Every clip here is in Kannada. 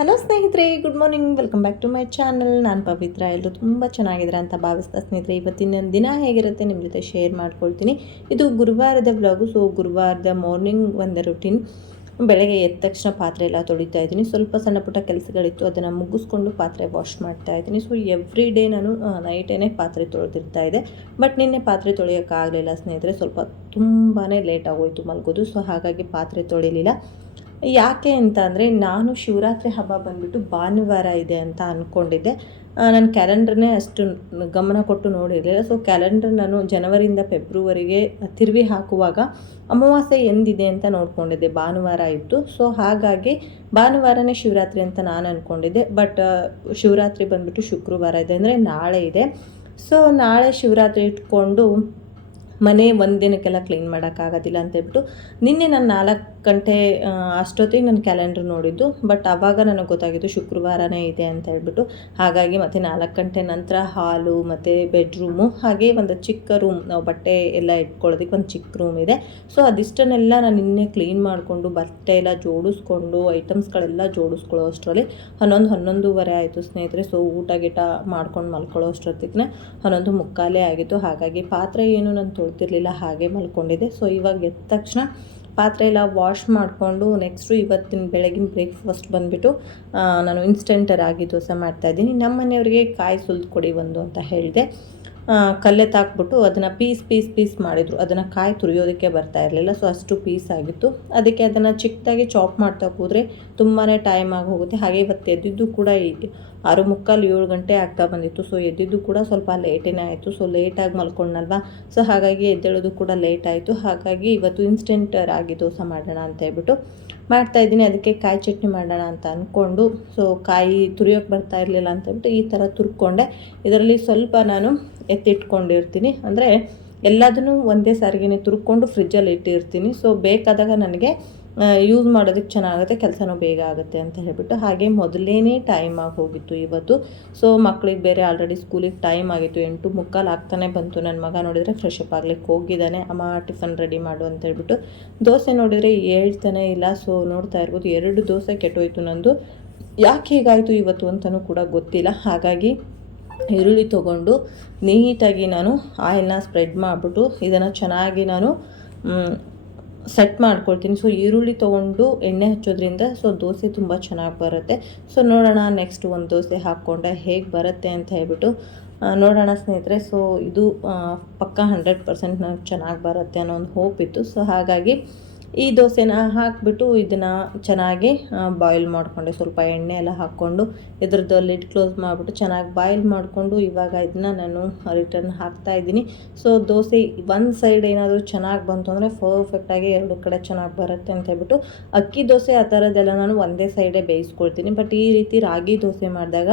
ಹಲೋ ಸ್ನೇಹಿತರೆ good morning welcome back to my channel ನಾನು ಪವಿತ್ರ. ಎಲ್ಲರೂ ತುಂಬ ಚೆನ್ನಾಗಿದ್ದಾರೆ ಅಂತ ಭಾವಿಸ್ತಾ ಸ್ನೇಹಿತರೆ, ಇವತ್ತಿನ ದಿನ ಹೇಗಿರುತ್ತೆ ನಿಮ್ಮ ಜೊತೆ ಶೇರ್ ಮಾಡ್ಕೊಳ್ತೀನಿ. ಇದು ಗುರುವಾರದ ವ್ಲಾಗು ಸೊ ಗುರುವಾರದ ಮಾರ್ನಿಂಗ್ ಒಂದು ರುಟೀನ್ ಬೆಳಗ್ಗೆ ಎದ್ದ ತಕ್ಷಣ ಪಾತ್ರೆ ಎಲ್ಲ ತೊಳಿತಾ ಇದ್ದೀನಿ. ಸ್ವಲ್ಪ ಸಣ್ಣ ಪುಟ್ಟ ಕೆಲಸಗಳಿತ್ತು, ಅದನ್ನು ಮುಗಿಸ್ಕೊಂಡು ಪಾತ್ರೆ ವಾಶ್ ಮಾಡ್ತಾ ಇದ್ದೀನಿ. ಸೊ ಎವ್ರಿ ಡೇ ನಾನು ನೈಟೇನೆ ಪಾತ್ರೆ ತೊಳೆದಿರ್ತಾ ಇದೆ. ಬಟ್ ನಿನ್ನೆ ಪಾತ್ರೆ ತೊಳೆಯೋಕ್ಕಾಗಲಿಲ್ಲ ಸ್ನೇಹಿತರೆ. ಸ್ವಲ್ಪ ತುಂಬಾ ಲೇಟ್ ಮಲ್ಗೋದು. ಸೊ ಹಾಗಾಗಿ ಪಾತ್ರೆ ತೊಳಿಲಿಲ್ಲ. ಯಾಕೆ ಅಂತ ಅಂದರೆ ನಾನು ಶಿವರಾತ್ರಿ ಹಬ್ಬ ಬಂದುಬಿಟ್ಟು ಭಾನುವಾರ ಇದೆ ಅಂತ ಅಂದ್ಕೊಂಡಿದ್ದೆ ನಾನು ಕ್ಯಾಲೆಂಡ್ರನ್ನೇ ಅಷ್ಟು ಗಮನ ಕೊಟ್ಟು ನೋಡಿರಲಿಲ್ಲ. ಸೊ ಕ್ಯಾಲೆಂಡರ್ ನಾನು ಜನವರಿಯಿಂದ ಫೆಬ್ರವರಿಗೆ ತಿರುವಿ ಹಾಕುವಾಗ ಅಮಾವಾಸ್ಯೆ ಎಂದಿದೆ ಅಂತ ನೋಡ್ಕೊಂಡಿದ್ದೆ. ಭಾನುವಾರ ಇತ್ತು. ಸೊ ಹಾಗಾಗಿ ಭಾನುವಾರನೇ ಶಿವರಾತ್ರಿ ಅಂತ ನಾನು ಅಂದ್ಕೊಂಡಿದ್ದೆ ಬಟ್ ಶಿವರಾತ್ರಿ ಬಂದುಬಿಟ್ಟು ಶುಕ್ರವಾರ ಇದೆ ಅಂದರೆ ನಾಳೆ ಇದೆ. ಸೊ ನಾಳೆ ಶಿವರಾತ್ರಿ ಇಟ್ಕೊಂಡು ಮನೆ ಒಂದಿನಕ್ಕೆಲ್ಲ ದಿನಕ್ಕೆಲ್ಲ ಕ್ಲೀನ್ ಮಾಡೋಕ್ಕಾಗೋದಿಲ್ಲ ಅಂತ ಹೇಳ್ಬಿಟ್ಟು ನಿನ್ನೆ ನಾನು ನಾಲ್ಕು ಗಂಟೆ ಅಷ್ಟೊತ್ತಿಗೆ ನಾನು ಕ್ಯಾಲೆಂಡರ್ ನೋಡಿದ್ದು. ಬಟ್ ಆವಾಗ ನನಗೆ ಗೊತ್ತಾಗಿದ್ದು ಶುಕ್ರವಾರನೇ ಇದೆ ಅಂತ ಹೇಳ್ಬಿಟ್ಟು. ಹಾಗಾಗಿ ಮತ್ತು ನಾಲ್ಕು ಗಂಟೆ ನಂತರ ಹಾಲು, ಮತ್ತು ಬೆಡ್ರೂಮು, ಹಾಗೆ ಒಂದು ಚಿಕ್ಕ ರೂಮ್, ನಾವು ಬಟ್ಟೆ ಎಲ್ಲ ಇಟ್ಕೊಳ್ಳೋದಕ್ಕೆ ಒಂದು ಚಿಕ್ಕ ರೂಮ್ ಇದೆ. ಸೊ, ಅದಿಷ್ಟನ್ನೆಲ್ಲ ನಾನು ನಿನ್ನೆ ಕ್ಲೀನ್ ಮಾಡಿಕೊಂಡು, ಬಟ್ಟೆ ಎಲ್ಲ ಜೋಡಿಸ್ಕೊಂಡು, ಐಟಮ್ಸ್ಗಳೆಲ್ಲ ಜೋಡಿಸ್ಕೊಳ್ಳೋ ಅಷ್ಟರಲ್ಲಿ ಹನ್ನೊಂದು, ಹನ್ನೊಂದುವರೆ ಆಯಿತು ಸ್ನೇಹಿತರೆ. ಸೊ, ಊಟ ಗೀಟ ಮಾಡ್ಕೊಂಡು ಮಲ್ಕೊಳ್ಳೋ ಅಷ್ಟೊತ್ತಿಗೆ ಹನ್ನೊಂದು ಮುಕ್ಕಾಲೇ ಆಗಿತ್ತು. ಹಾಗಾಗಿ ಪಾತ್ರೆ ಏನು ನಾನು ತೊಳ್ತಿರ್ಲಿಲ್ಲ, ಹಾಗೆ ಮಲ್ಕೊಂಡಿದ್ದೆ. ಸೊ, ಇವಾಗ ಎದ್ದ ತಕ್ಷಣ ಪಾತ್ರೆ ಎಲ್ಲ ವಾಶ್ ಮಾಡಿಕೊಂಡು ನೆಕ್ಸ್ಟು ಇವತ್ತಿನ ಬೆಳಗಿನ ಬ್ರೇಕ್ಫಾಸ್ಟ್ ಬಂದುಬಿಟ್ಟು ನಾನು ಇನ್ಸ್ಟೆಂಟ್ ರಾಗಿ ದೋಸೆ ಮಾಡ್ತಾಯಿದ್ದೀನಿ ನಮ್ಮ ಮನೆಯವರಿಗೆ ಕಾಯಿ ಸುಲಿದು ಕೊಡಿ ಒಂದು ಅಂತ ಹೇಳಿದೆ. ಕಲ್ಲೆ ತಾಕ್ಬಿಟ್ಟು ಅದನ್ನು ಪೀಸ್ ಪೀಸ್ ಪೀಸ್ ಮಾಡಿದರು. ಅದನ್ನು ಕಾಯಿ ತುರಿಯೋದಕ್ಕೆ ಬರ್ತಾ ಇರಲಿಲ್ಲ ಸೊ ಅಷ್ಟು ಪೀಸ್ ಆಗಿತ್ತು. ಅದಕ್ಕೆ ಅದನ್ನು ಚಿಕ್ಕದಾಗಿ ಚಾಪ್ ಮಾಡ್ತಾ ಹೋದರೆ ತುಂಬಾ ಟೈಮ್ ಆಗಿ ಹೋಗುತ್ತೆ ಹಾಗೆ ಇವತ್ತು ಎದ್ದಿದ್ದು ಕೂಡ ಆರು ಮುಕ್ಕಾಲು ಏಳು ಗಂಟೆ ಆಗ್ತಾ ಬಂದಿತ್ತು. ಸೊ ಎದ್ದಿದ್ದು ಕೂಡ ಸ್ವಲ್ಪ ಲೇಟೇನೇ ಆಯಿತು. ಸೊ ಲೇಟಾಗಿ ಮಲ್ಕೊಂಡಲ್ವ ಸೊ ಹಾಗಾಗಿ ಎದ್ದೇಳೋದು ಕೂಡ ಲೇಟ್ ಆಯಿತು. ಹಾಗಾಗಿ ಇವತ್ತು ಇನ್ಸ್ಟೆಂಟ್ ರಾಗಿ ದೋಸೆ ಮಾಡೋಣ ಅಂತ ಹೇಳ್ಬಿಟ್ಟು ಮಾಡ್ತಾಯಿದ್ದೀನಿ ಅದಕ್ಕೆ ಕಾಯಿ ಚಟ್ನಿ ಮಾಡೋಣ ಅಂತ ಅಂದ್ಕೊಂಡು ಸೊ ಕಾಯಿ ತುರಿಯೋಕ್ಕೆ ಬರ್ತಾ ಇರಲಿಲ್ಲ ಅಂತ ಹೇಳ್ಬಿಟ್ಟು ಈ ಥರ ತುರ್ಕೊಂಡೆ. ಇದರಲ್ಲಿ ಸ್ವಲ್ಪ ನಾನು ಎತ್ತಿಟ್ಕೊಂಡಿರ್ತೀನಿ. ಅಂದರೆ ಎಲ್ಲದನ್ನು ಒಂದೇ ಸಾರಿಗೆನೆ ತುರ್ಕೊಂಡು ಫ್ರಿಜ್ಜಲ್ಲಿ ಇಟ್ಟಿರ್ತೀನಿ. ಸೊ ಬೇಕಾದಾಗ ನನಗೆ ಯೂಸ್ ಮಾಡೋದಕ್ಕೆ ಚೆನ್ನಾಗುತ್ತೆ, ಕೆಲಸನೂ ಬೇಗ ಆಗುತ್ತೆ ಅಂತ ಹೇಳ್ಬಿಟ್ಟು ಹಾಗೆ ಮೊದಲೇ ಟೈಮ್ ಆಗಿ ಹೋಗಿತ್ತು ಇವತ್ತು. ಸೊ ಮಕ್ಕಳಿಗೆ ಬೇರೆ ಆಲ್ರೆಡಿ ಸ್ಕೂಲಿಗೆ ಟೈಮ್ ಆಗಿತ್ತು. ಎಂಟು ಮುಕ್ಕಾಲು ಆಗ್ತಾನೆ ಬಂತು. ನನ್ನ ಮಗ ನೋಡಿದರೆ ಫ್ರೆಶ್ ಅಪ್ ಆಗಲಿಕ್ಕೆ ಹೋಗಿದ್ದಾನೆ. ಅಮ್ಮ, ಟಿಫನ್ ರೆಡಿ ಮಾಡು ಅಂತ ಹೇಳ್ಬಿಟ್ಟು. ದೋಸೆ ನೋಡಿದರೆ ಹೇಳ್ತಾನೆ ಇಲ್ಲ. ಸೊ ನೋಡ್ತಾ ಇರ್ಬೋದು, ಎರಡು ದೋಸೆ ಕೆಟ್ಟೋಯ್ತು ನಂದು. ಯಾಕೆ ಹೀಗಾಯಿತು ಇವತ್ತು ಅಂತಲೂ ಕೂಡ ಗೊತ್ತಿಲ್ಲ. ಹಾಗಾಗಿ ಈರುಳ್ಳಿ ತೊಗೊಂಡು ನೀಟಾಗಿ ನಾನು ಆಯಿಲ್ನ ಸ್ಪ್ರೆಡ್ ಮಾಡಿಬಿಟ್ಟು ಇದನ್ನು ಚೆನ್ನಾಗಿ ನಾನು ಸೆಟ್ ಮಾಡ್ಕೊಳ್ತೀನಿ. ಸೊ, ಈರುಳ್ಳಿ ತೊಗೊಂಡು ಎಣ್ಣೆ ಹಚ್ಚೋದ್ರಿಂದ ಸೊ, ದೋಸೆ ತುಂಬ ಚೆನ್ನಾಗಿ ಬರುತ್ತೆ. ಸೊ, ನೋಡೋಣ ನೆಕ್ಸ್ಟ್ ಒಂದು ದೋಸೆ ಹಾಕ್ಕೊಂಡೆ ಹೇಗೆ ಬರುತ್ತೆ ಅಂತ ಹೇಳ್ಬಿಟ್ಟು ನೋಡೋಣ ಸ್ನೇಹಿತರೆ. ಸೊ, ಇದು ಪಕ್ಕ ಹಂಡ್ರೆಡ್ ಪರ್ಸೆಂಟ್ ನನಗೆ ಚೆನ್ನಾಗಿ ಬರುತ್ತೆ ಅನ್ನೋ ಒಂದು ಹೋಪ್ ಇತ್ತು. ಸೊ, ಹಾಗಾಗಿ ಈ ದೋಸೆನ ಹಾಕಿಬಿಟ್ಟು ಇದನ್ನು ಚೆನ್ನಾಗಿ ಬಾಯ್ಲ್ ಮಾಡಿಕೊಂಡೆ ಸ್ವಲ್ಪ ಎಣ್ಣೆ ಎಲ್ಲ ಹಾಕ್ಕೊಂಡು ಇದ್ರದ್ದು ಲಿಡ್ ಕ್ಲೋಸ್ ಮಾಡಿಬಿಟ್ಟು ಚೆನ್ನಾಗಿ ಬಾಯ್ಲ್ ಮಾಡಿಕೊಂಡು ಇವಾಗ ಇದನ್ನ ನಾನು ರಿಟರ್ನ್ ಹಾಕ್ತಾ ಇದ್ದೀನಿ. ಸೊ ದೋಸೆ ಒಂದು ಸೈಡ್ ಏನಾದರೂ ಚೆನ್ನಾಗಿ ಬಂತು ಅಂದರೆ ಪರ್ಫೆಕ್ಟಾಗಿ ಎರಡು ಕಡೆ ಚೆನ್ನಾಗಿ ಬರುತ್ತೆ ಅಂತ ಹೇಳ್ಬಿಟ್ಟು ಅಕ್ಕಿ ದೋಸೆ ಆ ಥರದ್ದೆಲ್ಲ ನಾನು ಒಂದೇ ಸೈಡೇ ಬೇಯಿಸ್ಕೊಳ್ತೀನಿ. ಬಟ್ ಈ ರೀತಿ ರಾಗಿ ದೋಸೆ ಮಾಡಿದಾಗ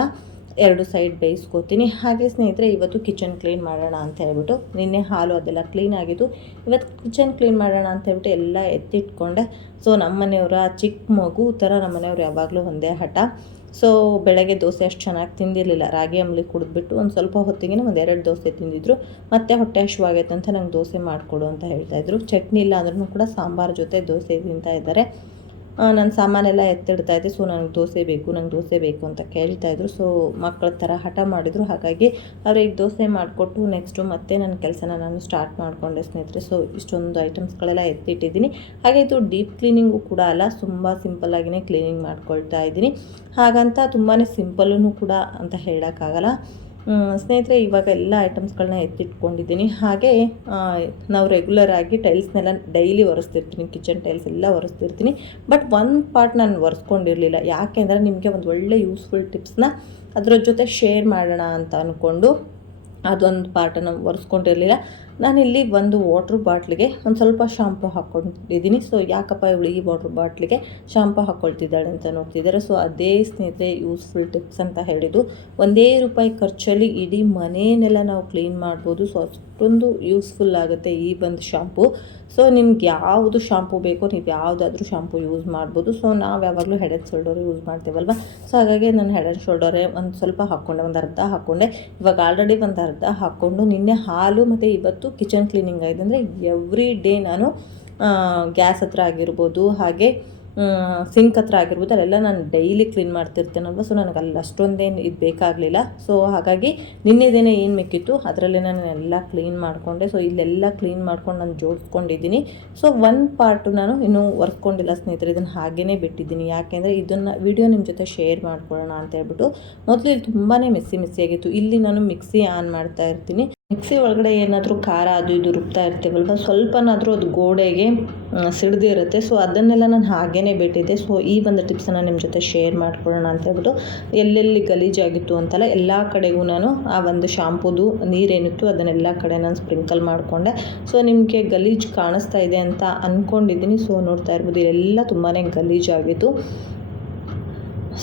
ಎರಡು ಸೈಡ್ ಬೇಯಿಸ್ಕೋತೀನಿ. ಹಾಗೆ ಸ್ನೇಹಿತರೆ, ಇವತ್ತು ಕಿಚನ್ ಕ್ಲೀನ್ ಮಾಡೋಣ ಅಂತ ಹೇಳ್ಬಿಟ್ಟು ನಿನ್ನೆ ಹಾಲು ಅದೆಲ್ಲ ಕ್ಲೀನ್ ಆಗಿತ್ತು ಇವತ್ತು ಕಿಚನ್ ಕ್ಲೀನ್ ಮಾಡೋಣ ಅಂತ ಹೇಳ್ಬಿಟ್ಟು ಎಲ್ಲ ಎತ್ತಿಟ್ಕೊಂಡೆ. ಸೊ ನಮ್ಮ ಮನೆಯವರ ಚಿಕ್ಕ ಮಗು ಥರ ನಮ್ಮ ಮನೆಯವ್ರು ಯಾವಾಗಲೂ ಒಂದೇ ಹಠ. ಸೊ, ಬೆಳಗ್ಗೆ ದೋಸೆ ಅಷ್ಟು ಚೆನ್ನಾಗಿ ತಿಂದಿರಲಿಲ್ಲ. ರಾಗಿ ಅಂಬಲಿ ಕುಡಿದ್ಬಿಟ್ಟು ಒಂದು ಸ್ವಲ್ಪ ಹೊತ್ತಿಗೆ ಒಂದು ಎರಡು ದೋಸೆ ತಿಂದಿದ್ರು. ಮತ್ತೆ ಹೊಟ್ಟೆ ಹಶುವಾಗೈತೆ ಅಂತ ನಂಗೆ ದೋಸೆ ಮಾಡಿಕೊಡು ಅಂತ ಹೇಳ್ತಾಯಿದ್ರು ಚಟ್ನಿ ಇಲ್ಲ ಅಂದ್ರೂ ಕೂಡ ಸಾಂಬಾರು ಜೊತೆ ದೋಸೆ ತಿಂತಾ ಇದ್ದಾರೆ. ನನ್ನ ಸಾಮಾನೆಲ್ಲ ಎತ್ತಿಡ್ತಾ ಇದ್ದೆ ಸೊ ನನಗೆ ದೋಸೆ ಬೇಕು, ನಂಗೆ ದೋಸೆ ಬೇಕು ಅಂತ ಕೇಳ್ತಾ ಇದ್ರು. ಸೊ ಮಕ್ಕಳ ಥರ ಹಠ ಮಾಡಿದರು. ಹಾಗಾಗಿ ಅವ್ರಿಗೆ ದೋಸೆ ಮಾಡಿಕೊಟ್ಟು ನೆಕ್ಸ್ಟು ಮತ್ತೆ ನನ್ನ ಕೆಲಸನ ನಾನು ಸ್ಟಾರ್ಟ್ ಮಾಡಿಕೊಂಡೆ ಸ್ನೇಹಿತರೆ. ಸೊ ಇಷ್ಟೊಂದು ಐಟಮ್ಸ್ಗಳೆಲ್ಲ ಎತ್ತಿಟ್ಟಿದ್ದೀನಿ. ಹಾಗೆ ಇದು ಡೀಪ್ ಕ್ಲೀನಿಂಗು ಕೂಡ ಅಲ್ಲ, ತುಂಬ ಸಿಂಪಲ್ಲಾಗಿಯೇ ಕ್ಲೀನಿಂಗ್ ಮಾಡ್ಕೊಳ್ತಾ ಇದ್ದೀನಿ. ಹಾಗಂತ ತುಂಬಾ ಸಿಂಪಲ್ಲೂ ಕೂಡ ಅಂತ ಹೇಳೋಕ್ಕಾಗಲ್ಲ. ಸ್ನೇಹಿತರೆ, ಇವಾಗ ಎಲ್ಲ ಐಟಮ್ಸ್ಗಳನ್ನ ಎತ್ತಿಟ್ಕೊಂಡಿದ್ದೀನಿ. ಹಾಗೆ ನಾವು ರೆಗ್ಯುಲರ್ ಆಗಿ ಟೈಲ್ಸ್ನೆಲ್ಲ ಡೈಲಿ ಒರೆಸ್ತಿರ್ತೀನಿ ಕಿಚನ್ ಟೈಲ್ಸ್ ಎಲ್ಲ ಒರೆಸ್ತಿರ್ತೀನಿ. ಬಟ್ ಒಂದು ಪಾರ್ಟ್ ನಾನು ಒರೆಸ್ಕೊಂಡಿರಲಿಲ್ಲ. ಯಾಕೆಂದರೆ ನಿಮಗೆ ಒಂದು ಒಳ್ಳೆ ಯೂಸ್ಫುಲ್ ಟಿಪ್ಸ್ನ ಅದರ ಜೊತೆ ಶೇರ್ ಮಾಡೋಣ ಅಂತ ಅಂದ್ಕೊಂಡು ಅದೊಂದು ಪಾರ್ಟನ್ನು ಒರೆಸ್ಕೊಂಡಿರಲಿಲ್ಲ. ನಾನಿಲ್ಲಿ ಒಂದು ವಾಟ್ರ್ ಬಾಟ್ಲಿಗೆ ಒಂದು ಸ್ವಲ್ಪ ಶಾಂಪು ಹಾಕ್ಕೊಂಡಿದ್ದೀನಿ. ಸೊ, ಯಾಕಪ್ಪ ಇವಳು ಈ ವಾಟ್ರ್ ಬಾಟ್ಲಿಗೆ ಶಾಂಪು ಹಾಕ್ಕೊಳ್ತಿದ್ದಾಳೆ ಅಂತ ನೋಡ್ತಿದ್ದಾರೆ. ಸೊ, ಅದೇ ಸ್ನೇಹಿತರೆ, ಯೂಸ್ಫುಲ್ ಟಿಪ್ಸ್ ಅಂತ ಹೇಳಿದ್ದು, ಒಂದೇ ರೂಪಾಯಿ ಖರ್ಚಲ್ಲಿ ಇಡೀ ಮನೆಯನ್ನೆಲ್ಲ ನಾವು ಕ್ಲೀನ್ ಮಾಡ್ಬೋದು. ಸೊ, ಅಷ್ಟೊಂದು ಯೂಸ್ಫುಲ್ ಆಗುತ್ತೆ ಈ ಒಂದು ಶಾಂಪು. ಸೊ ನಿಮ್ಗೆ ಯಾವುದು ಶಾಂಪು ಬೇಕೋ, ನೀವು ಯಾವುದಾದ್ರೂ ಶಾಂಪು ಯೂಸ್ ಮಾಡ್ಬೋದು. ಸೊ ನಾವು ಯಾವಾಗಲೂ ಹೆಡ್ ಆ್ಯಂಡ್ ಶೋಲ್ಡರ್ ಯೂಸ್ ಮಾಡ್ತೀವಲ್ವ? ಸೊ ಹಾಗಾಗಿ ನಾನು ಹೆಡ್ ಆ್ಯಂಡ್ ಶೋಲ್ಡರೇ ಒಂದು ಸ್ವಲ್ಪ ಹಾಕ್ಕೊಂಡೆ, ಒಂದು ಅರ್ಧ ಹಾಕ್ಕೊಂಡೆ. ಇವಾಗ ಆಲ್ರೆಡಿ ಒಂದು ಅರ್ಧ ಹಾಕ್ಕೊಂಡು, ನಿನ್ನೆ ಹಾಲು ಮತ್ತು ಇವತ್ತು ಕಿಚನ್ ಕ್ಲೀನಿಂಗ್ ಆಗಿದೆ ಅಂದರೆ ಎವ್ರಿ ಡೇ ನಾನು ಗ್ಯಾಸ್ ಹತ್ರ ಆಗಿರ್ಬೋದು, ಹಾಗೆ ಸಿಂಕ್ ಹತ್ರ ಆಗಿರ್ಬೋದು, ಅಲ್ಲೆಲ್ಲ ನಾನು ಡೈಲಿ ಕ್ಲೀನ್ ಮಾಡ್ತಿರ್ತೇನಲ್ವ? ಸೊ ನನಗೆ ಅಲ್ಲಿ ಅಷ್ಟೊಂದೇನು ಇದು ಬೇಕಾಗಲಿಲ್ಲ. ಸೊ ಹಾಗಾಗಿ ನಿನ್ನೆ ದಿನ ಏನು ಮಿಕ್ಕಿತ್ತು ಅದರಲ್ಲೇ ನಾನು ಎಲ್ಲ ಕ್ಲೀನ್ ಮಾಡಿಕೊಂಡೆ. ಸೊ ಇಲ್ಲೆಲ್ಲ ಕ್ಲೀನ್ ಮಾಡ್ಕೊಂಡು ನಾನು ಜೋಡಿಸ್ಕೊಂಡಿದ್ದೀನಿ. ಸೊ ಒನ್ ಪಾರ್ಟು ನಾನು ಇನ್ನೂ ವರ್ಕ್ಕೊಂಡಿಲ್ಲ ಸ್ನೇಹಿತರೆ, ಇದನ್ನು ಹಾಗೇ ಬಿಟ್ಟಿದ್ದೀನಿ. ಯಾಕೆಂದರೆ ಇದನ್ನು ವಿಡಿಯೋ ನಿಮ್ಮ ಜೊತೆ ಶೇರ್ ಮಾಡ್ಕೊಳ್ಳೋಣ ಅಂತ ಹೇಳ್ಬಿಟ್ಟು. ಮೊದಲು ಇಲ್ಲಿ ತುಂಬಾ ಮಿಸ್ಸಿ ಮೆಸ್ಸಿ ಆಗಿತ್ತು. ಇಲ್ಲಿ ನಾನು ಮಿಕ್ಸಿ ಆನ್ ಮಾಡ್ತಾ ಇರ್ತೀನಿ. ಮಿಕ್ಸಿ ಒಳಗಡೆ ಏನಾದರೂ ಖಾರ, ಅದು ಇದು ರುಬ್ತಾ ಇರ್ತೀವಲ್ವ? ಸ್ವಲ್ಪನಾದರೂ ಅದು ಗೋಡೆಗೆ ಸಿಡ್ದಿರುತ್ತೆ ಸೊ ಅದನ್ನೆಲ್ಲ ನಾನು ಹಾಗೇ ಬಿಟ್ಟಿದ್ದೆ. ಸೊ ಈ ಒಂದು ಟಿಪ್ಸನ್ನು ನಿಮ್ಮ ಜೊತೆ ಶೇರ್ ಮಾಡ್ಕೊಳ್ಳೋಣ ಅಂತ ಹೇಳ್ಬಿಟ್ಟು, ಎಲ್ಲೆಲ್ಲಿ ಗಲೀಜಾಗಿತ್ತು ಅಂತಲ್ಲ, ಎಲ್ಲ ಕಡೆಗೂ ನಾನು ಆ ಒಂದು ಶಾಂಪೂದು, ನೀರೇನಿತ್ತು ಅದನ್ನೆಲ್ಲ ಕಡೆ ನಾನು ಸ್ಪ್ರಿಂಕಲ್ ಮಾಡಿಕೊಂಡೆ. ಸೊ ನಿಮಗೆ ಗಲೀಜು ಕಾಣಿಸ್ತಾ ಇದೆ ಅಂತ ಅಂದ್ಕೊಂಡಿದ್ದೀನಿ ಸೊ ನೋಡ್ತಾ ಇರ್ಬೋದು ಎಲ್ಲ ತುಂಬಾ ಗಲೀಜಾಗಿತ್ತು.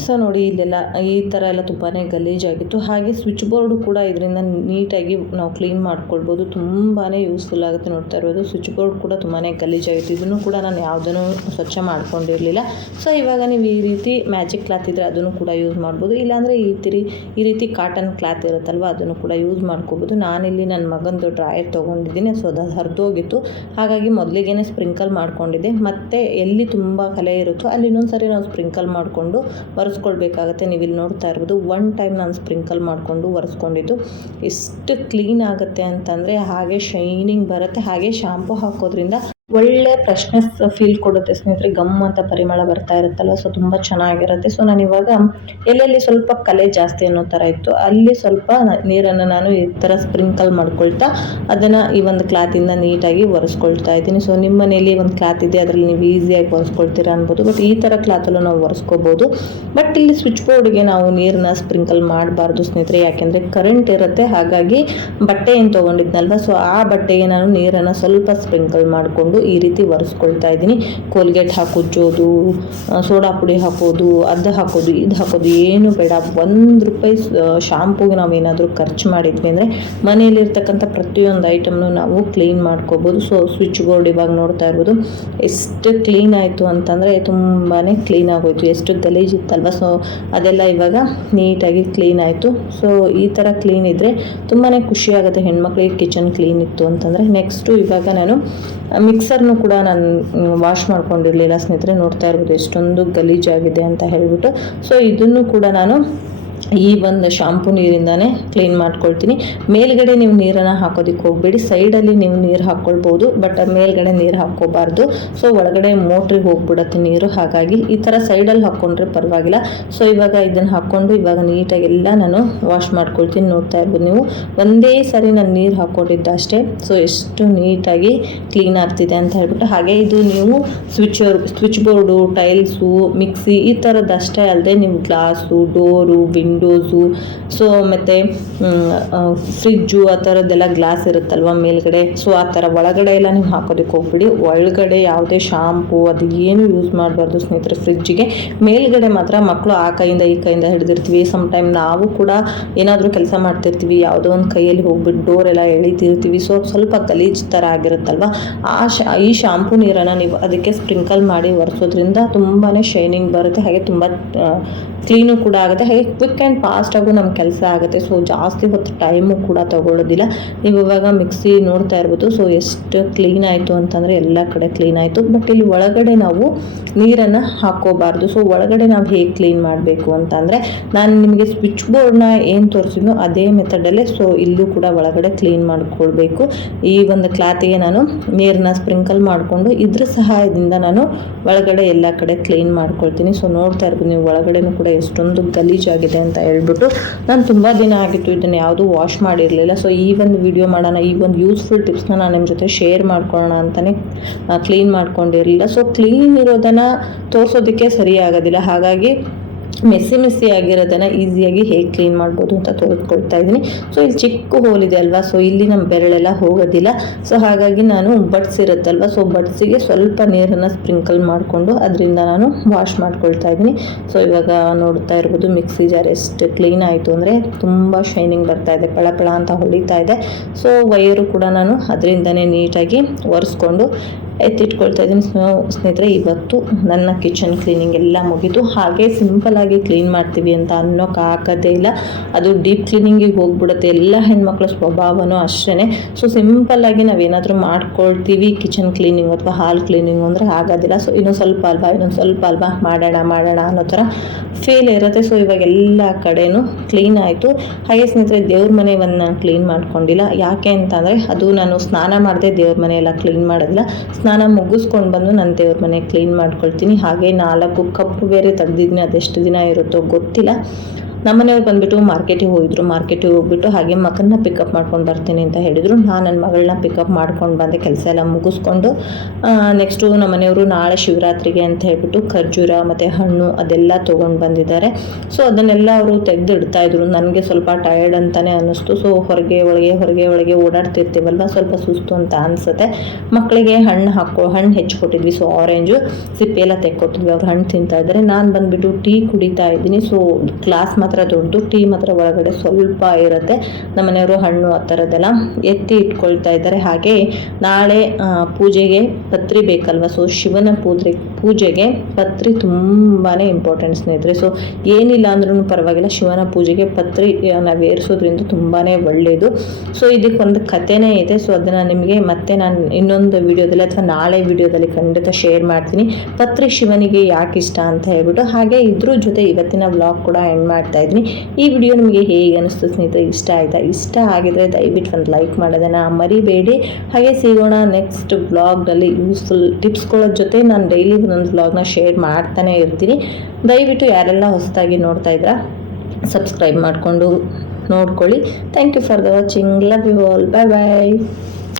ಸೊ ನೋಡಿ, ಇಲ್ಲೆಲ್ಲ ಈ ಥರ ಎಲ್ಲ ತುಂಬಾ ಗಲೀಜಾಗಿತ್ತು ಹಾಗೆ ಸ್ವಿಚ್ ಬೋರ್ಡು ಕೂಡ ಇದರಿಂದ ನೀಟಾಗಿ ನಾವು ಕ್ಲೀನ್ ಮಾಡ್ಕೊಳ್ಬೋದು. ತುಂಬಾ ಯೂಸ್ಫುಲ್ ಆಗುತ್ತೆ ನೋಡ್ತಾ ಇರೋದು. ಸ್ವಿಚ್ ಬೋರ್ಡ್ ಕೂಡ ತುಂಬಾ ಗಲೀಜಾಗಿತ್ತು ಇದನ್ನು ಕೂಡ ನಾನು ಯಾವುದನ್ನು ಸ್ವಚ್ಛ ಮಾಡ್ಕೊಂಡಿರಲಿಲ್ಲ. ಸೊ ಇವಾಗ ನೀವು ಈ ರೀತಿ ಮ್ಯಾಜಿಕ್ ಕ್ಲಾತ್ ಇದ್ದರೆ ಅದನ್ನು ಕೂಡ ಯೂಸ್ ಮಾಡ್ಬೋದು. ಇಲ್ಲಾಂದರೆ ಈ ತಿರಿ, ಈ ರೀತಿ ಕಾಟನ್ ಕ್ಲಾತ್ ಇರುತ್ತಲ್ವ, ಅದನ್ನು ಕೂಡ ಯೂಸ್ ಮಾಡ್ಕೋಬೋದು ನಾನಿಲ್ಲಿ ನನ್ನ ಮಗಂದು ಡ್ರಾಯರ್ ತೊಗೊಂಡಿದ್ದೀನಿ. ಸೊ, ಅದು ಹರಿದೋಗಿತ್ತು. ಹಾಗಾಗಿ ಮೊದಲಿಗೆ ಸ್ಪ್ರಿಂಕಲ್ ಮಾಡ್ಕೊಂಡಿದ್ದೆ. ಮತ್ತು ಎಲ್ಲಿ ತುಂಬ ಕಲೆ ಇರುತ್ತೋ ಅಲ್ಲಿ ಇನ್ನೊಂದು ಸರಿ ನಾವು ಸ್ಪ್ರಿಂಕಲ್ ಮಾಡಿಕೊಂಡು ಒರೆಸ್ಕೊಳ್ಬೇಕಾಗತ್ತೆ, ನೀವು ಇಲ್ಲಿ ನೋಡ್ತಾ ಇರ್ಬೋದು. ಒನ್ ಟೈಮ್ ನಾನು ಸ್ಪ್ರಿಂಕಲ್ ಮಾಡಿಕೊಂಡು ಒರೆಸ್ಕೊಂಡಿದ್ದು. ಎಷ್ಟು ಕ್ಲೀನ್ ಆಗುತ್ತೆ ಅಂತಂದರೆ ಹಾಗೆ ಶೈನಿಂಗ್ ಬರುತ್ತೆ, ಹಾಗೆ ಶಾಂಪು ಹಾಕೋದ್ರಿಂದ ಒಳ್ಳೆ ಫ್ರೆಶ್ನೆಸ್ ಫೀಲ್ ಕೊಡುತ್ತೆ ಸ್ನೇಹಿತರೆ, ಗಮ್ ಅಂತ ಪರಿಮಳ ಬರ್ತಾ ಇರುತ್ತಲ್ಲ ಸೊ ತುಂಬ ಚೆನ್ನಾಗಿರುತ್ತೆ. ಸೊ ನಾನು ಇವಾಗ ಎಲ್ಲೆಲ್ಲಿ ಸ್ವಲ್ಪ ಕಲೆ ಜಾಸ್ತಿ ಅನ್ನೋ ಥರ ಇತ್ತು. ಅಲ್ಲಿ ಸ್ವಲ್ಪ ನೀರನ್ನು ನಾನು ಈ ಥರ ಸ್ಪ್ರಿಂಕಲ್ ಮಾಡ್ಕೊಳ್ತಾ, ಅದನ್ನು ಈ ಒಂದು ಕ್ಲಾತಿಂದ ನೀಟಾಗಿ ಒರೆಸ್ಕೊಳ್ತಾ ಇದ್ದೀನಿ. ಸೊ ನಿಮ್ಮ ಮನೇಲಿ ಒಂದು ಕ್ಲಾತ್ ಇದೆ, ಅದರಲ್ಲಿ ನೀವು ಈಸಿಯಾಗಿ ಒರೆಸ್ಕೊಳ್ತೀರಾ ಅನ್ಬೋದು. ಬಟ್ ಈ ಥರ ಕ್ಲಾತಲ್ಲೂ ನಾವು ಒರೆಸ್ಕೋಬೋದು. ಬಟ್ ಇಲ್ಲಿ ಸ್ವಿಚ್ ಬೋರ್ಡ್ಗೆ ನಾವು ನೀರನ್ನ ಸ್ಪ್ರಿಂಕಲ್ ಮಾಡಬಾರ್ದು ಸ್ನೇಹಿತರೆ. ಯಾಕೆಂದರೆ ಕರೆಂಟ್ ಇರುತ್ತೆ. ಹಾಗಾಗಿ ಬಟ್ಟೆ ಏನು ತೊಗೊಂಡಿದ್ನಲ್ವ? ಸೊ ಆ ಬಟ್ಟೆಗೆ ನಾನು ನೀರನ್ನು ಸ್ವಲ್ಪ ಸ್ಪ್ರಿಂಕಲ್ ಮಾಡಿಕೊಂಡು ಈ ರೀತಿ ಒರೆಸ್ಕೊಳ್ತಾ ಇದ್ದೀನಿ. ಕೋಲ್ಗೇಟ್ ಹಾಕುಜ್ಜೋದು ಸೋಡಾ ಪುಡಿ ಹಾಕೋದು ಅದು ಹಾಕೋದು, ಇದು ಹಾಕೋದು ಏನು ಬೇಡ. ಒಂದು ರೂಪಾಯಿ ಶಾಂಪೂಗೆ ನಾವು ಏನಾದರೂ ಖರ್ಚು ಮಾಡಿದ್ವಿ ಅಂದರೆ ಮನೆಯಲ್ಲಿರ್ತಕ್ಕಂಥ ಪ್ರತಿಯೊಂದು ಐಟಮ್ನು ನಾವು ಕ್ಲೀನ್ ಮಾಡ್ಕೋಬೋದು. ಸೊ ಸ್ವಿಚ್ ಬೋರ್ಡ್ ಇವಾಗ ನೋಡ್ತಾ ಇರ್ಬೋದು. ಎಷ್ಟು ಕ್ಲೀನ್ ಆಯಿತು ಅಂತಂದರೆ ತುಂಬಾ ಕ್ಲೀನ್ ಆಗೋಯ್ತು. ಎಷ್ಟು ಗಲೀಜಿತ್ತಲ್ವ ಸೊ ಅದೆಲ್ಲ ಇವಾಗ ನೀಟಾಗಿ ಕ್ಲೀನ್ ಆಯಿತು. ಸೊ ಈ ಥರ ಕ್ಲೀನ್ ಇದ್ದರೆ ತುಂಬಾ ಖುಷಿ ಆಗುತ್ತೆ. ಹೆಣ್ಮಕ್ಳಿಗೆ ಕಿಚನ್ ಕ್ಲೀನ್ ಇತ್ತು ಅಂತಂದರೆ. ನೆಕ್ಸ್ಟು ಇವಾಗ ನಾನು ಮಿಕ್ಸರ್ನು ಕೂಡ ನಾನು ವಾಶ್ ಮಾಡ್ಕೊಂಡಿರಲಿಲ್ಲ ಸ್ನೇಹಿತರೆ, ನೋಡ್ತಾ ಇರ್ಬೋದು ಎಷ್ಟೊಂದು ಗಲೀಜಾಗಿದೆ ಅಂತ ಹೇಳಿಬಿಟ್ಟು. ಸೊ ಇದನ್ನು ಕೂಡ ನಾನು ಈ ಒಂದು ಶಾಂಪು ನೀರಿಂದನೇ ಕ್ಲೀನ್ ಮಾಡ್ಕೊಳ್ತೀನಿ. ಮೇಲ್ಗಡೆ ನೀವು ನೀರನ್ನು ಹಾಕೋದಕ್ಕೆ ಹೋಗಬೇಡಿ. ಸೈಡಲ್ಲಿ ನೀವು ನೀರು ಹಾಕ್ಕೊಳ್ಬೋದು ಬಟ್ ಮೇಲ್ಗಡೆ ನೀರು ಹಾಕ್ಕೋಬಾರ್ದು. ಸೊ ಒಳಗಡೆ ಮೋಟ್ರಿಗೆ ಹೋಗ್ಬಿಡತ್ತೆ ನೀರು. ಹಾಗಾಗಿ ಈ ಥರ ಸೈಡಲ್ಲಿ ಹಾಕ್ಕೊಂಡ್ರೆ ಪರವಾಗಿಲ್ಲ. ಸೊ ಇವಾಗ ಇದನ್ನು ಹಾಕ್ಕೊಂಡು ಇವಾಗ ನೀಟಾಗಿ ಎಲ್ಲ ನಾನು ವಾಶ್ ಮಾಡ್ಕೊಳ್ತೀನಿ. ನೋಡ್ತಾ ಇರ್ಬೋದು ನೀವು. ಒಂದೇ ಸರಿ ನಾನು ನೀರು ಹಾಕ್ಕೊಂಡಿದ್ದೆ ಅಷ್ಟೇ. ಸೊ ಎಷ್ಟು ನೀಟಾಗಿ ಕ್ಲೀನ್ ಆಗ್ತಿದೆ ಅಂತ ಹೇಳ್ಬಿಟ್ಟು. ಹಾಗೆ ಇದು ನೀವು switch switch board tiles mixie ಈ ಥರದ್ದಷ್ಟೇ ಅಲ್ಲದೆ ನೀವು ಗ್ಲಾಸು ಡೋರು ವಿಂಡೋಸು ಸೊ ಮತ್ತು ಫ್ರಿಜ್ಜು ಆ ಥರದ್ದೆಲ್ಲ ಗ್ಲಾಸ್ ಇರುತ್ತಲ್ವ ಮೇಲ್ಗಡೆ? ಸೊ ಆ ಥರ ಒಳಗಡೆ ಎಲ್ಲ ನೀವು ಹಾಕೋದಕ್ಕೆ ಹೋಗ್ಬಿಡಿ. ಒಳಗಡೆ ಯಾವುದೇ ಶಾಂಪು ಅದು ಏನು ಯೂಸ್ ಮಾಡಬಾರ್ದು ಸ್ನೇಹಿತರೆ ಫ್ರಿಜ್ಜಿಗೆ ಮೇಲ್ಗಡೆ ಮಾತ್ರ ಮಕ್ಕಳು ಆ ಕೈಯಿಂದ ಈ ಕೈಯಿಂದ ಹಿಡಿದಿರ್ತೀವಿ. ಸಮ್ ಟೈಮ್ ನಾವು ಕೂಡ ಏನಾದರೂ ಕೆಲಸ ಮಾಡ್ತಿರ್ತೀವಿ. ಯಾವುದೋ ಒಂದು ಕೈಯಲ್ಲಿ ಹೋಗ್ಬಿಟ್ಟು ಡೋರ್ ಎಲ್ಲ ಎಳಿತಿರ್ತೀವಿ. ಸೊ ಸ್ವಲ್ಪ ಗಲೀಜ್ ಥರ ಆಗಿರುತ್ತಲ್ವ? ಆ ಶಾ, ಈ ಶಾಂಪು ನೀರನ್ನು ನೀವು ಅದಕ್ಕೆ ಸ್ಪ್ರಿಂಕಲ್ ಮಾಡಿ ಒರೆಸೋದ್ರಿಂದ ತುಂಬಾ ಶೈನಿಂಗ್ ಬರುತ್ತೆ. ಹಾಗೆ ತುಂಬ ಕ್ಲೀನು ಕೂಡ ಆಗುತ್ತೆ. ಹಾಗೆ ಕ್ವಿಕ್ ಆ್ಯಂಡ್ ಫಾಸ್ಟಾಗೂ ನಮ್ಮ ಕೆಲಸ ಆಗುತ್ತೆ. ಸೊ ಜಾಸ್ತಿ ಹೊತ್ತು ಟೈಮು ಕೂಡ ತೊಗೊಳ್ಳೋದಿಲ್ಲ ನೀವು ಇವಾಗ ಮಿಕ್ಸಿ ನೋಡ್ತಾ ಇರ್ಬೋದು. ಸೊ ಎಷ್ಟು ಕ್ಲೀನ್ ಆಯಿತು ಅಂತಂದರೆ ಎಲ್ಲ ಕಡೆ ಕ್ಲೀನ್ ಆಯಿತು. ಬಟ್ ಇಲ್ಲಿ ಒಳಗಡೆ ನಾವು ನೀರನ್ನು ಹಾಕೋಬಾರ್ದು ಸೊ ಒಳಗಡೆ ನಾವು ಹೇಗೆ ಕ್ಲೀನ್ ಮಾಡಬೇಕು ಅಂತಂದರೆ, ನಾನು ನಿಮಗೆ ಸ್ವಿಚ್ ಬೋರ್ಡ್ನ ಏನು ತೋರಿಸಿದ್ನೋ ಅದೇ ಮೆಥಡಲ್ಲೇ ಸೊ ಇಲ್ಲೂ ಕೂಡ ಒಳಗಡೆ ಕ್ಲೀನ್ ಮಾಡ್ಕೊಳ್ಬೇಕು. ಈ ಒಂದು ಕ್ಲಾತಿಗೆ ನಾನು ನೀರನ್ನ ಸ್ಪ್ರಿಂಕಲ್ ಮಾಡಿಕೊಂಡು, ಇದ್ರ ಸಹಾಯದಿಂದ ನಾನು ಒಳಗಡೆ ಎಲ್ಲ ಕಡೆ ಕ್ಲೀನ್ ಮಾಡ್ಕೊಳ್ತೀನಿ. ಸೊ ನೋಡ್ತಾ ಇರ್ಬೋದು. ನೀವು ಒಳಗಡೆನೂ ಕೂಡ ಎಷ್ಟೊಂದು ಗಲೀಜಾಗಿದೆ ಅಂತ ಹೇಳ್ಬಿಟ್ಟು ನಾನು ತುಂಬ ದಿನ ಆಗಿತ್ತು ಇದನ್ನು ಯಾವುದೂ ವಾಶ್ ಮಾಡಿರಲಿಲ್ಲ. ಸೊ ಈ ಒಂದು ವಿಡಿಯೋ ಮಾಡೋಣ, ಈ ಒಂದು ಯೂಸ್ಫುಲ್ ಟಿಪ್ಸ್ನ ನಾನು ನಿಮ್ಮ ಜೊತೆ ಶೇರ್ ಮಾಡ್ಕೊಳ್ಳೋಣ ಅಂತಲೇ ಕ್ಲೀನ್ ಮಾಡ್ಕೊಂಡಿರಲಿಲ್ಲ. ಸೊ ಕ್ಲೀನ್ ಇರೋದನ್ನು ತೋರಿಸೋದಕ್ಕೆ ಸರಿ ಆಗೋದಿಲ್ಲ ಹಾಗಾಗಿ ಮೆಸ್ಸಿ ಮೆಸ್ಸಿ ಆಗಿರೋದನ್ನು ಈಸಿಯಾಗಿ ಹೇಗೆ ಕ್ಲೀನ್ ಮಾಡ್ಬೋದು ಅಂತ ತೋರಿಸ್ಕೊಳ್ತಾ ಇದ್ದೀನಿ. ಸೊ ಇಲ್ಲಿ ಚಿಕ್ಕ ಹೋಲ್ ಇದೆ ಅಲ್ವಾ? ಸೊ ಇಲ್ಲಿ ನಮ್ಮ ಬೆರಳೆಲ್ಲ ಹೋಗೋದಿಲ್ಲ. ಸೊ ಹಾಗಾಗಿ ನಾನು ಬಡ್ಸ್ ಇರುತ್ತಲ್ವ? ಸೊ ಬಡ್ಸಿಗೆ ಸ್ವಲ್ಪ ನೀರನ್ನು ಸ್ಪ್ರಿಂಕಲ್ ಮಾಡಿಕೊಂಡು ಅದರಿಂದ ನಾನು ವಾಶ್ ಮಾಡ್ಕೊಳ್ತಾ ಇದ್ದೀನಿ. ಸೊ ಇವಾಗ ನೋಡ್ತಾ ಇರ್ಬೋದು ಮಿಕ್ಸಿ ಜಾರ್ ಎಷ್ಟು ಕ್ಲೀನ್ ಆಯಿತು ಅಂದರೆ ತುಂಬ ಶೈನಿಂಗ್ ಬರ್ತಾ ಇದೆ. ಪಳಪಳ ಅಂತ ಹೊಳಿತಾ ಇದೆ. ಸೊ ವೈರು ಕೂಡ ನಾನು ಅದರಿಂದನೇ ನೀಟಾಗಿ ಒರೆಸ್ಕೊಂಡು ಎತ್ತಿಟ್ಕೊಳ್ತಾ ಇದ್ದೀನಿ. ಸ್ನೇಹಿತರೆ, ಇವತ್ತು ನನ್ನ ಕಿಚನ್ ಕ್ಲೀನಿಂಗ್ ಎಲ್ಲ ಮುಗೀತು ಹಾಗೆ ಸಿಂಪಲಾಗಿ ಕ್ಲೀನ್ ಮಾಡ್ತೀವಿ ಅಂತ ಅನ್ನೋಕೆ ಆಗೋದೇ ಇಲ್ಲ. ಅದು ಡೀಪ್ ಕ್ಲೀನಿಂಗಿಗೆ ಹೋಗ್ಬಿಡುತ್ತೆ. ಎಲ್ಲ ಹೆಣ್ಮಕ್ಳ ಸ್ವಭಾವನೂ ಅಷ್ಟೇ ಸೊ ಸಿಂಪಲ್ಲಾಗಿ ನಾವೇನಾದರೂ ಮಾಡ್ಕೊಳ್ತೀವಿ. ಕಿಚನ್ ಕ್ಲೀನಿಂಗ್ ಅಥವಾ ಹಾಲ್ ಕ್ಲೀನಿಂಗ್ ಅಂದರೆ ಆಗೋದಿಲ್ಲ. ಸೊ ಇನ್ನೊಂದು ಸ್ವಲ್ಪ ಅಲ್ವಾ, ಇನ್ನೊಂದು ಸ್ವಲ್ಪ ಅಲ್ವಾ, ಮಾಡೋಣ ಮಾಡೋಣ ಅನ್ನೋ ಥರ ಫೇಲ್ ಇರುತ್ತೆ. ಸೊ ಇವಾಗ ಎಲ್ಲ ಕಡೆನೂ ಕ್ಲೀನ್ ಆಯಿತು. ಹಾಗೆ ಸ್ನೇಹಿತರೆ, ದೇವ್ರ ಮನೆ ಕ್ಲೀನ್ ಮಾಡ್ಕೊಂಡಿಲ್ಲ. ಯಾಕೆ ಅಂತಂದರೆ ಅದು ನಾನು ಸ್ನಾನ ಮಾಡದೆ ದೇವ್ರ ಮನೆ ಎಲ್ಲ ಕ್ಲೀನ್ ಮಾಡೋದಿಲ್ಲ ಸ್ನಾನ ಮುಗಿಸ್ಕೊಂಡು ಬಂದು ನನ್ನ ದೇವ್ರ ಮನೆ ಕ್ಲೀನ್ ಮಾಡ್ಕೊಳ್ತೀನಿ. ಹಾಗೆ ನಾಲ್ಕು ಕಪ್ಪು ಬೇರೆ ತೆಗ್ದಿದ್ದೀನಿ ಅದೆಷ್ಟು ದಿನ ಇರುತ್ತೋ ಗೊತ್ತಿಲ್ಲ. ನಮ್ಮನೆಯವ್ರು ಬಂದ್ಬಿಟ್ಟು ಮಾರ್ಕೆಟಿಗೆ ಹೋಗಿದ್ರು, ಮಾರ್ಕೆಟಿಗೆ ಹೋಗ್ಬಿಟ್ಟು ಹಾಗೆ ಮಗನ್ನ ಪಿಕಪ್ ಮಾಡ್ಕೊಂಡು ಬರ್ತೀನಿ ಅಂತ ಹೇಳಿದರು. ನಾನು ನನ್ನ ಮಗಳನ್ನ ಪಿಕಪ್ ಮಾಡ್ಕೊಂಡು ಬಂದೆ, ಕೆಲಸ ಎಲ್ಲ ಮುಗಿಸ್ಕೊಂಡು. ನೆಕ್ಸ್ಟು ನಮ್ಮನೆಯವರು ನಾಳೆ ಶಿವರಾತ್ರಿಗೆ ಅಂತ ಹೇಳ್ಬಿಟ್ಟು ಖರ್ಜೂರ ಮತ್ತು ಹಣ್ಣು ಅದೆಲ್ಲ ತೊಗೊಂಡು ಬಂದಿದ್ದಾರೆ. ಸೊ ಅದನ್ನೆಲ್ಲ ಅವರು ತೆಗೆದಿಡ್ತಾ ಇದ್ರು. ನನಗೆ ಸ್ವಲ್ಪ ಟಯರ್ಡ್ ಅಂತಲೇ ಅನ್ನಿಸ್ತು. ಸೊ ಹೊರಗೆ, ಒಳಗೆ ಹೊರಗೆ, ಒಳಗೆ ಓಡಾಡ್ತಿರ್ತೀವಲ್ವ? ಸ್ವಲ್ಪ ಸುಸ್ತು ಅಂತ ಅನಿಸುತ್ತೆ. ಮಕ್ಕಳಿಗೆ ಹಣ್ಣು ಹಾಕೋ, ಹಣ್ಣು ಹೆಚ್ಚು ಕೊಟ್ಟಿದ್ವಿ ಸೊ ಆರೆಂಜು ಸಿಪ್ಪೆ ಎಲ್ಲ ತೆಕ್ಕೊಟ್ಟಿದ್ವಿ ಅವ್ರು ಹಣ್ಣು ತಿಂತಾ ಇದ್ದಾರೆ. ನಾನು ಬಂದುಬಿಟ್ಟು ಟೀ ಕುಡಿತಾ ಇದ್ದೀನಿ. ಸೊ ಕ್ಲಾಸ್ ಮಾತ್ರ ದೊಡ್ಡದು ಟೀ ಮಾತ್ರ ಒಳಗಡೆ ಸ್ವಲ್ಪ ಇರುತ್ತೆ. ನಮ್ಮನೆಯವರು ಹಣ್ಣು ಆ ಥರದ್ದೆಲ್ಲ ಎತ್ತಿ ಇಟ್ಕೊಳ್ತಾ ಇದ್ದಾರೆ. ಹಾಗೆ ನಾಳೆ ಪೂಜೆಗೆ ಪತ್ರಿ ಬೇಕಲ್ವ? ಸೊ ಶಿವನ ಪೂಜೆ ಪೂಜೆಗೆ ಪತ್ರಿ ತುಂಬಾ ಇಂಪಾರ್ಟೆಂಟ್ ಸ್ನೇಹಿತರೆ. ಸೊ ಏನಿಲ್ಲ ಅಂದ್ರೂ ಪರವಾಗಿಲ್ಲ, ಶಿವನ ಪೂಜೆಗೆ ಪತ್ರಿ ನಾವು ಏರಿಸೋದ್ರಿಂದ ತುಂಬಾ ಒಳ್ಳೆಯದು ಸೊ ಇದಕ್ಕೊಂದು ಕಥೆನೇ ಇದೆ. ಸೊ ಅದನ್ನು ನಿಮಗೆ ಮತ್ತೆ ನಾನು ಇನ್ನೊಂದು ವಿಡಿಯೋದಲ್ಲಿ ಅಥವಾ ನಾಳೆ ವಿಡಿಯೋದಲ್ಲಿ ಖಂಡಿತ ಶೇರ್ ಮಾಡ್ತೀನಿ. ಪತ್ರಿ ಶಿವನಿಗೆ ಯಾಕೆ ಇಷ್ಟ ಅಂತ ಹೇಳ್ಬಿಟ್ಟು, ಹಾಗೆ ಇದ್ರ ಜೊತೆ ಇವತ್ತಿನ ವ್ಲಾಗ್ ಕೂಡ ಎಂಡ್ ಮಾಡ್ತಾ ಇದ್ದೀನಿ ಈ ವಿಡಿಯೋ ನಿಮಗೆ ಹೇಗೆ ಅನಿಸ್ತು ಸ್ನೇಹಿತರೆ? ಇಷ್ಟ ಆಯಿತಾ? ಇಷ್ಟ ಆಗಿದ್ರೆ ದಯವಿಟ್ಟು ಒಂದು ಲೈಕ್ ಮಾಡೋದನ್ನು ಮರಿಬೇಡಿ. ಹಾಗೆ ಸಿಗೋಣ ನೆಕ್ಸ್ಟ್ ಬ್ಲಾಗ್ನಲ್ಲಿ ಯೂಸ್ಫುಲ್ ಟಿಪ್ಸ್ಗಳ ಜೊತೆ ನಾನು ಡೈಲಿ ಒಂದೊಂದು ಬ್ಲಾಗ್ನ ಶೇರ್ ಮಾಡ್ತಾನೆ ಇರ್ತೀನಿ. ದಯವಿಟ್ಟು ಯಾರೆಲ್ಲ ಹೊಸದಾಗಿ ನೋಡ್ತಾ ಇದ್ದೀರಾ ಸಬ್ಸ್ಕ್ರೈಬ್ ಮಾಡಿಕೊಂಡು ನೋಡ್ಕೊಳ್ಳಿ. Thank you for the watching love you all bye bye